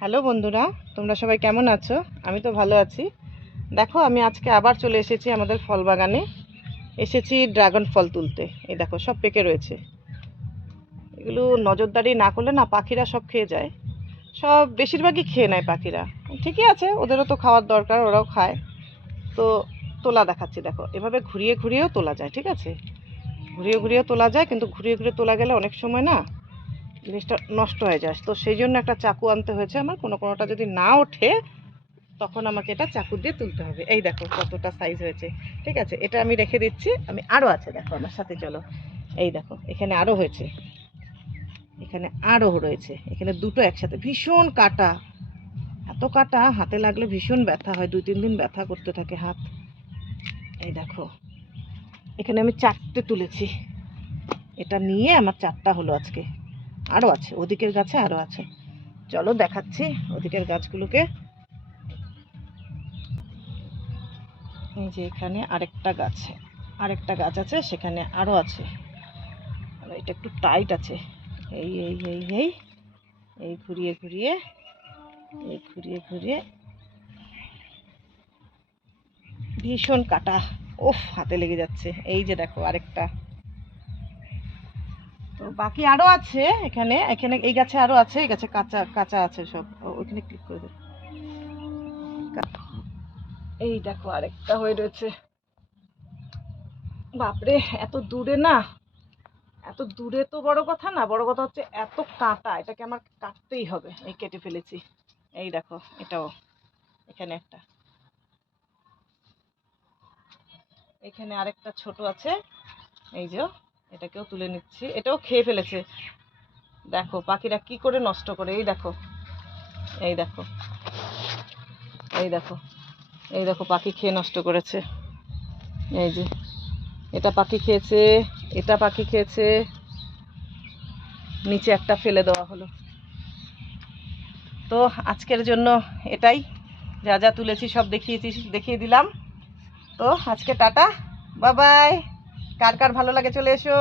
Hello বন্ধুরা, তোমরা সবাই কেমন আছো? আমি তো ভালো আছি। দেখো, আমি আজকে আবার চলে এসেছি আমাদের ফল বাগানে। এসেছি ড্রাগন ফল তুলতে। এই দেখো, সব পেকে রয়েছে। এগুলো নজরদারি না করলে না, পাখিরা সব খেয়ে যায়। সব বেশিরভাগই খেয়ে নেয় পাখিরা। ঠিকই আছে, ওদেরও তো খাওয়ার দরকার, ওরাও খায়। তো তোলা দেখাচ্ছি, দেখো এভাবে ঘুরিয়ে ঘুরিয়েও তোলা যায়, ঠিক আছে? ঘুরিয়ে ঘুরিয়ে তোলা যায়, কিন্তু ঘুরিয়ে ঘুরিয়ে তোলা গেলে অনেক সময় না জিনিসটা নষ্ট হয়ে যায়। তো সেই জন্য একটা চাকু আনতে হয়েছে আমার। কোনোটা যদি না ওঠে, তখন আমাকে এটা চাকু দিয়ে তুলতে হবে। এই দেখো কতটা সাইজ হয়েছে, ঠিক আছে? এটা আমি রেখে দিচ্ছি। আমি আরও আছে, দেখো আমার সাথে চলো। এই দেখো, এখানে আরও হয়েছে, এখানে আরও রয়েছে, এখানে দুটো একসাথে। ভীষণ কাটা, এত কাটা, হাতে লাগলে ভীষণ ব্যথা হয়, 2-3 দিন ব্যথা করতে থাকে হাত। এই দেখো, এখানে আমি 4টে তুলেছি। এটা নিয়ে আমার 4টা হলো আজকে। আরও আছে, ওদিকের গাছে আরও আছে। চলো দেখাচ্ছি ওদিকের গাছগুলোকে। এই যে এখানে আরেকটা গাছ আছে, সেখানে আরও আছে। এটা একটু টাইট আছে। এই এই এই এই এই ঘুরিয়ে ঘুরিয়ে, এই ঘুরিয়ে ঘুরিয়ে, ভীষণ কাটা। ওফ, হাতে লেগে যাচ্ছে। এই যে দেখো আরেকটা। তো বাকি আরও আছে এখানে। এখানে এই গাছে আরও আছে, এই গাছে কাঁচা কাঁচা আছে সব। ওইখানে ক্লিক করে দে। এই দেখো আরেকটা হয়ে রয়েছে। বাপরে, এত দূরে না, এত দূরে তো বড় কথা না, বড় কথা হচ্ছে এত কাঁটা। এটাকে আমার কাটতেই হবে। এই কেটে ফেলেছি। এই দেখো, এটাও এখানে একটা, এখানে আরেকটা ছোট আছে। এই যে, এটাকেও তুলে নিচ্ছি। এটাও খেয়ে ফেলেছে। দেখো পাখিরা কি করে নষ্ট করে। এই দেখো, এই দেখো, এই দেখো, এই দেখো, পাখি খেয়ে নষ্ট করেছে। এই যে, এটা পাখি খেয়েছে, এটা পাখি খেয়েছে, নিচে একটা ফেলে দেওয়া হলো। তো আজকের জন্য এটাই। যা যা তুলেছি সব দেখিয়ে দিলাম। তো আজকে টাটা, বাই বাই। কার কার ভালো লাগে চলে এসো।